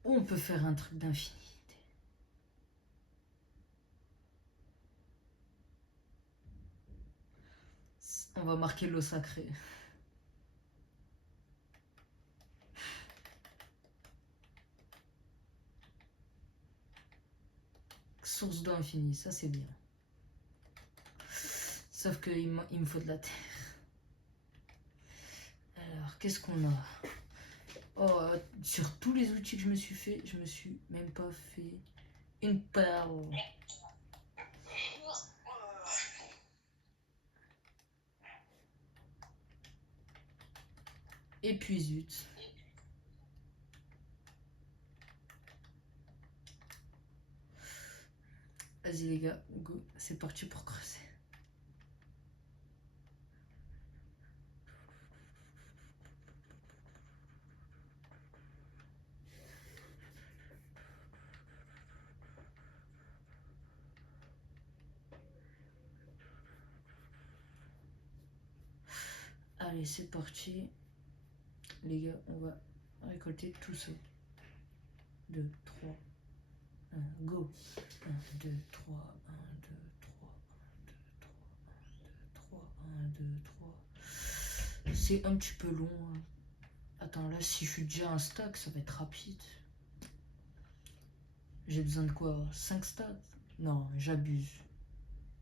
On peut faire un truc d'infinité. On va marquer l'eau sacrée. Source d'eau infinie, ça c'est bien. Sauf qu'il me faut de la terre. Alors, qu'est-ce qu'on a? Oh, sur tous les outils que je me suis fait, je me suis même pas fait une perle. Et puis zut. Vas-y les gars, go, c'est parti pour creuser. Allez, c'est parti. Les gars, on va récolter tout ça. 2, 3, 1, go. 1, 2, 3, 1, 2, 3, 1, 2, 3, 1, 2, 3, 1, 2, 3. c'est un petit peu long. Hein. Attends, là, si je suis déjà un stack, ça va être rapide. J'ai besoin de quoi? 5 stacks? Non, j'abuse.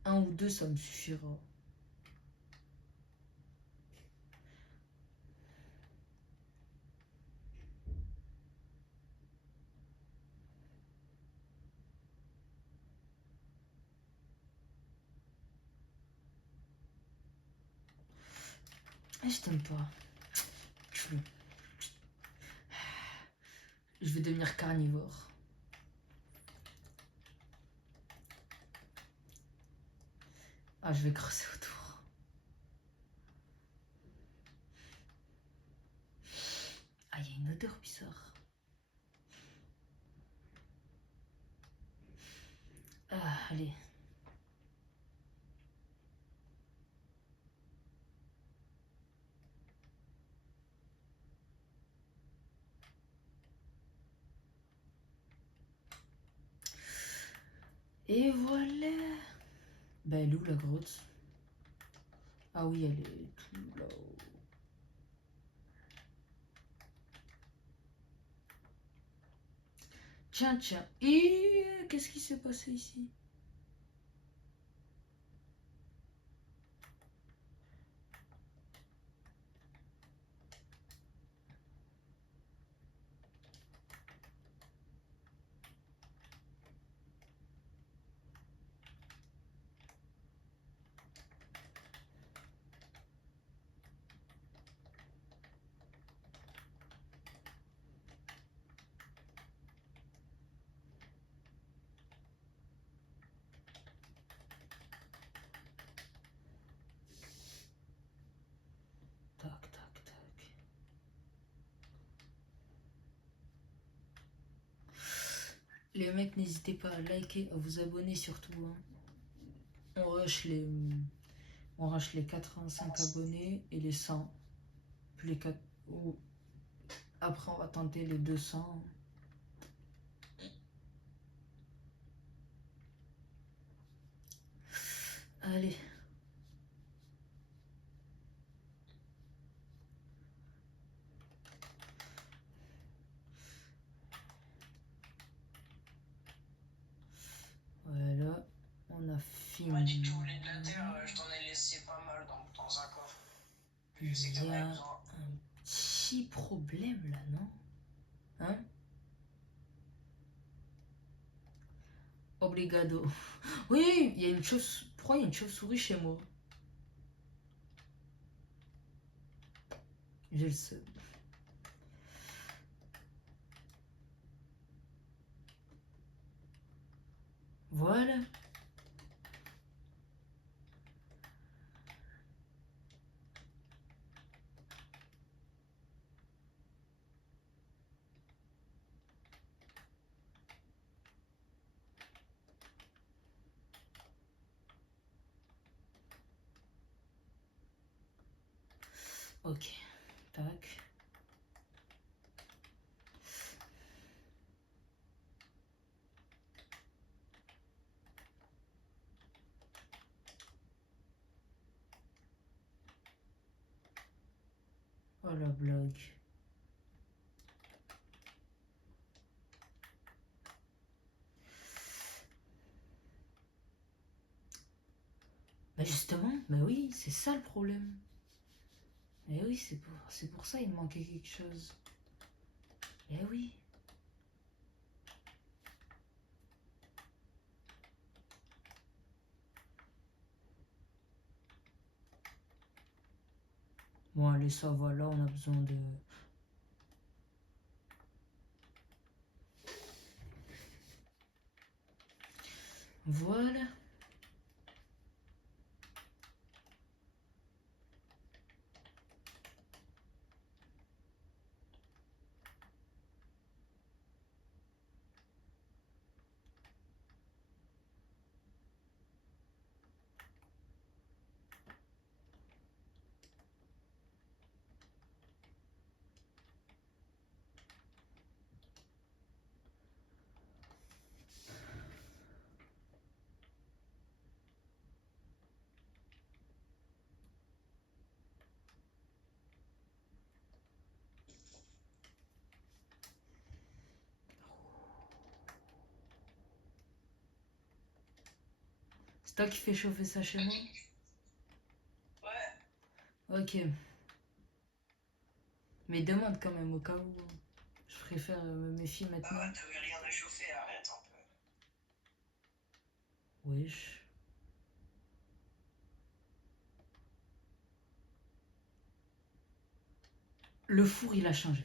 Un ou deux, ça me suffira. Je t'aime pas. Je vais devenir carnivore. Ah, je vais creuser autour. Ah, il y a une odeur bizarre. Ah, allez. Et voilà. Bah, elle est où la grotte? Ah oui, elle est tout là-haut. Tiens, tiens. Et qu'est-ce qui s'est passé ici? Tac, tac, tac. Les mecs, n'hésitez pas à liker, à vous abonner surtout. Hein. On rush les 85 abonnés et les 100. Puis les 4. Ou après, on va tenter les 200. Allez. Voilà. On a fini. Tu m'as dit que tu voulais de la terre, je t'en ai laissé pas mal dans un coffre. Je sais que t'en Il y avais a besoin. un petit problème là, non? Hein? Obrigado. Oui, il y a une chauve... Pourquoi il y a une chauve-souris chez moi? Je le sais. Voilà. Ok. Tac. Oh la blague. Bah justement, bah oui, c'est ça le problème. Eh oui, c'est pour ça il me manquait quelque chose. Eh oui. Bon, allez, ça va, là, on a besoin de... Voilà. C'est toi qui fais chauffer ça chez moi? Ouais. Ok. Mais demande quand même au cas où. Je préfère me méfier Ah maintenant. ouais, t'avais rien à chauffer, arrête un peu. Wesh. Le four, il a changé.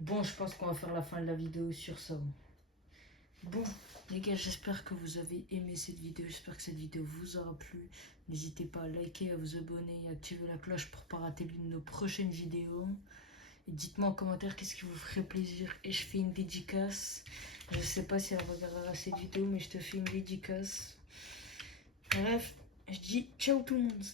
Bon, je pense qu'on va faire la fin de la vidéo sur ça. Bon, les gars, j'espère que vous avez aimé cette vidéo. J'espère que cette vidéo vous aura plu. N'hésitez pas à liker, à vous abonner et à activer la cloche pour ne pas rater l'une de nos prochaines vidéos. Et dites-moi en commentaire qu'est-ce qui vous ferait plaisir. Et je fais une dédicace. Je sais pas si elle regardera cette vidéo, mais je te fais une dédicace. Bref, je dis ciao tout le monde.